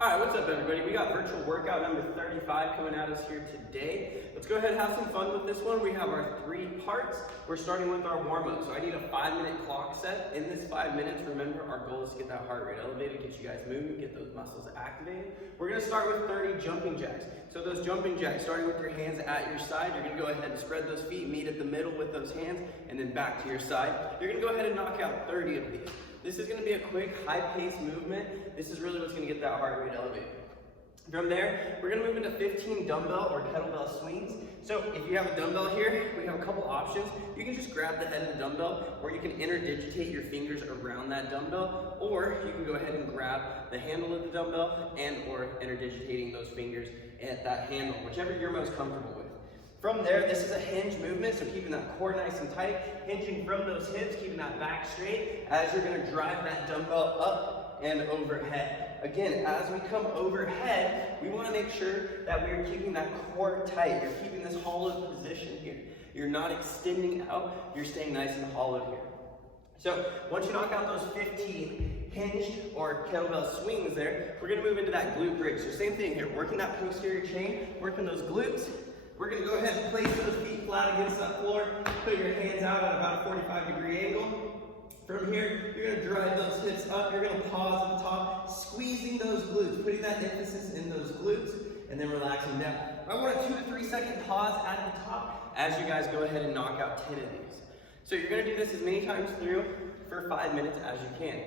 All right, what's up everybody? We got virtual workout number 35 coming at us here today. Let's go ahead and have some fun with this one. We have our 3 parts. We're starting with our warm-up. So I need a 5-minute clock set. In this 5 minutes, remember our goal is to get that heart rate elevated, get you guys moving, get those muscles activated. We're gonna start with 30 jumping jacks. So those jumping jacks, starting with your hands at your side, you're gonna go ahead and spread those feet, meet at the middle with those hands, and then back to your side. You're gonna go ahead and knock out 30 of these. This is gonna be a quick, high-paced movement. This is really what's gonna get that heart rate elevated. From there, we're gonna move into 15 dumbbell or kettlebell swings. So if you have a dumbbell here, we have a couple options. You can just grab the head of the dumbbell, or you can interdigitate your fingers around that dumbbell, or you can go ahead and grab the handle of the dumbbell and or interdigitating those fingers at that handle, whichever you're most comfortable with. From there, this is a hinge movement, so keeping that core nice and tight, hinging from those hips, keeping that back straight as you're gonna drive that dumbbell up and overhead. Again, as we come overhead, we wanna make sure that we're keeping that core tight. You're keeping this hollowed position here. You're not extending out, you're staying nice and hollowed here. So once you knock out those 15 hinged or kettlebell swings there, we're gonna move into that glute bridge. So same thing here, working that posterior chain, working those glutes. We're gonna go ahead and place those feet flat against that floor, put your hands out at about a 45-degree angle. From here, you're gonna drive those hips up, you're gonna pause at the top, squeezing those glutes, putting that emphasis in those glutes, and then relaxing down. I want a 2 to 3 second pause at the top as you guys go ahead and knock out 10 of these. So you're gonna do this as many times through for 5 minutes as you can.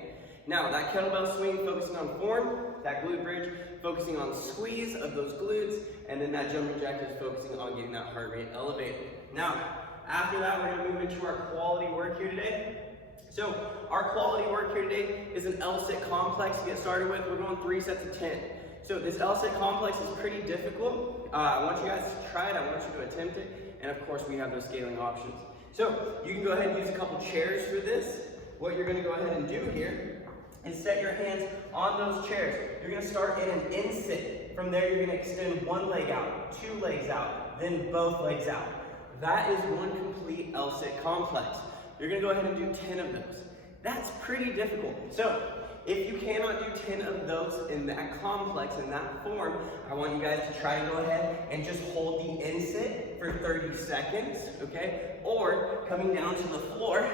Now, that kettlebell swing focusing on form, that glute bridge focusing on squeeze of those glutes, and then that jumping jack is focusing on getting that heart rate elevated. Now, after that, we're gonna move into our quality work here today. So, our quality work here today is an L-sit complex to get started with. We're going 3 sets of 10. So this L-sit complex is pretty difficult. I want you guys to try it, I want you to attempt it, and of course we have those scaling options. So, you can go ahead and use a couple chairs for this. What you're gonna go ahead and do here is set your hands on those chairs. You're gonna start in an in-sit. From there, you're gonna extend 1 leg out, 2 legs out, then both legs out. That is one complete L-sit complex. You're gonna go ahead and do 10 of those. That's pretty difficult. So, if you cannot do 10 of those in that complex, in that form, I want you guys to try to go ahead and just hold the in-sit for 30 seconds, okay? Or coming down to the floor,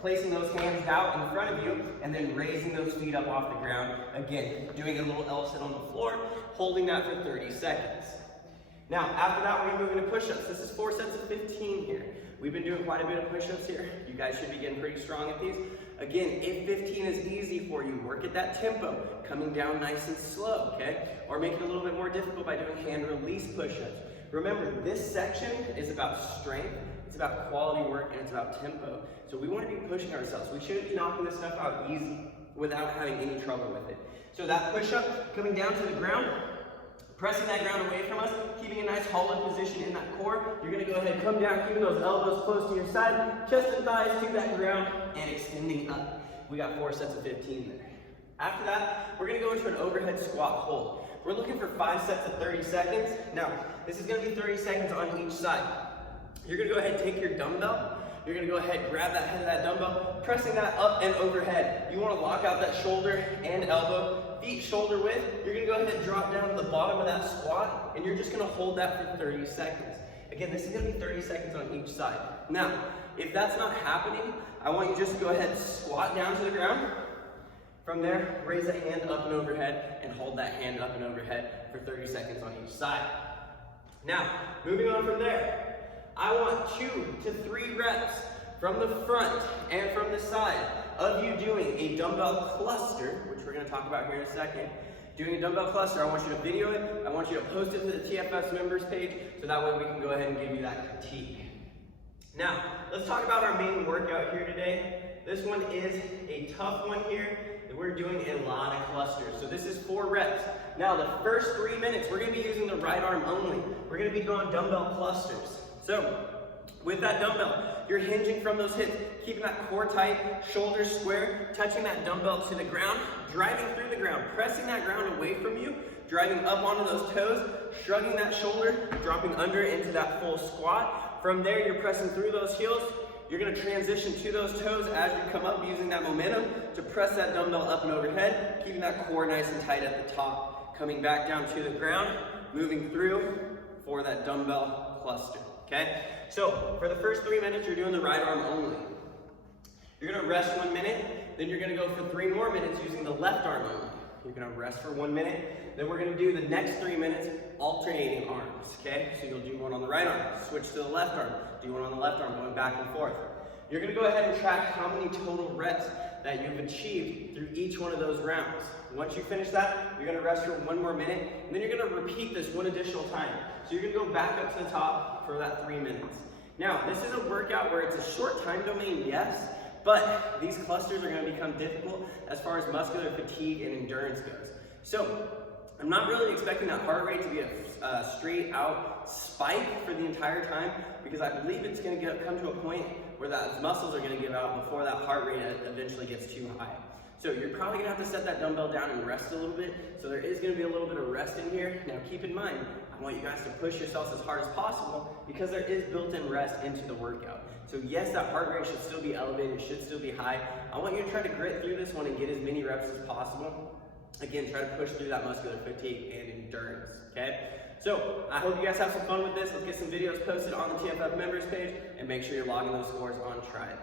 placing those hands out in front of you, and then raising those feet up off the ground. Again, doing a little L-sit on the floor, holding that for 30 seconds. Now, after that, we're gonna move into push-ups. This is 4 sets of 15 here. We've been doing quite a bit of push-ups here. You guys should be getting pretty strong at these. Again, if 15 is easy for you, work at that tempo, coming down nice and slow, okay? Or make it a little bit more difficult by doing hand release push-ups. Remember, this section is about strength, it's about quality work, and it's about tempo. So we want to be pushing ourselves. We shouldn't be knocking this stuff out easy without having any trouble with it. So that push-up, coming down to the ground, pressing that ground away from us, keeping a nice hollow position in that core. You're gonna go ahead and come down, keeping those elbows close to your side, chest and thighs to that ground, and extending up. We got 4 sets of 15 there. After that, we're gonna go into an overhead squat hold. We're looking for 5 sets of 30 seconds. Now, this is gonna be 30 seconds on each side. You're gonna go ahead and take your dumbbell. You're gonna go ahead and grab that head of that dumbbell, pressing that up and overhead. You wanna lock out that shoulder and elbow, feet shoulder width. You're gonna go ahead and drop down to the bottom of that squat, and you're just gonna hold that for 30 seconds. Again, this is gonna be 30 seconds on each side. Now, if that's not happening, I want you just to go ahead and squat down to the ground. From there, raise a hand up and overhead, and hold that hand up and overhead for 30 seconds on each side. Now, moving on from there, I want 2 to 3 reps from the front and from the side of you doing a dumbbell cluster, which we're going to talk about here in a second. Doing a dumbbell cluster, I want you to video it, I want you to post it to the TFS members page, so that way we can go ahead and give you that critique. Now, let's talk about our main workout here today. This one is a tough one here. We're doing a lot of clusters. So this is 4 reps. Now, the first 3 minutes, we're going to be using the right arm only. We're going to be doing dumbbell clusters. So, with that dumbbell, you're hinging from those hips, keeping that core tight, shoulders square, touching that dumbbell to the ground, driving through the ground, pressing that ground away from you, driving up onto those toes, shrugging that shoulder, dropping under into that full squat. From there, you're pressing through those heels. You're gonna transition to those toes as you come up, using that momentum to press that dumbbell up and overhead, keeping that core nice and tight at the top. coming back down to the ground, moving through for that dumbbell cluster, okay? So for the first 3 minutes, you're doing the right arm only. You're gonna rest 1 minute, then you're gonna go for 3 more minutes using the left arm only. You're gonna rest for 1 minute, then we're gonna do the next 3 minutes alternating arms, okay? So you'll do one on the right arm, switch to the left arm, do one on the left arm, going back and forth. You're gonna go ahead and track how many total reps that you've achieved through each one of those rounds. Once you finish that, you're gonna rest for 1 more minute, and then you're gonna repeat this 1 additional time. So you're gonna go back up to the top for that 3 minutes. Now, this is a workout where it's a short time domain, yes, but these clusters are gonna become difficult as far as muscular fatigue and endurance goes. So, I'm not really expecting that heart rate to be a straight out spike for the entire time, because I believe it's gonna come to a point where that muscles are gonna give out before that heart rate eventually gets too high. So you're probably gonna have to set that dumbbell down and rest a little bit. So there is gonna be a little bit of rest in here. Now keep in mind, I want you guys to push yourselves as hard as possible because there is built-in rest into the workout. So yes, that heart rate should still be elevated, should still be high. I want you to try to grit through this one and get as many reps as possible. Again, try to push through that muscular fatigue and endurance, okay? So I hope you guys have some fun with this. Let's get some videos posted on the TFF members page and make sure you're logging those scores on Try It.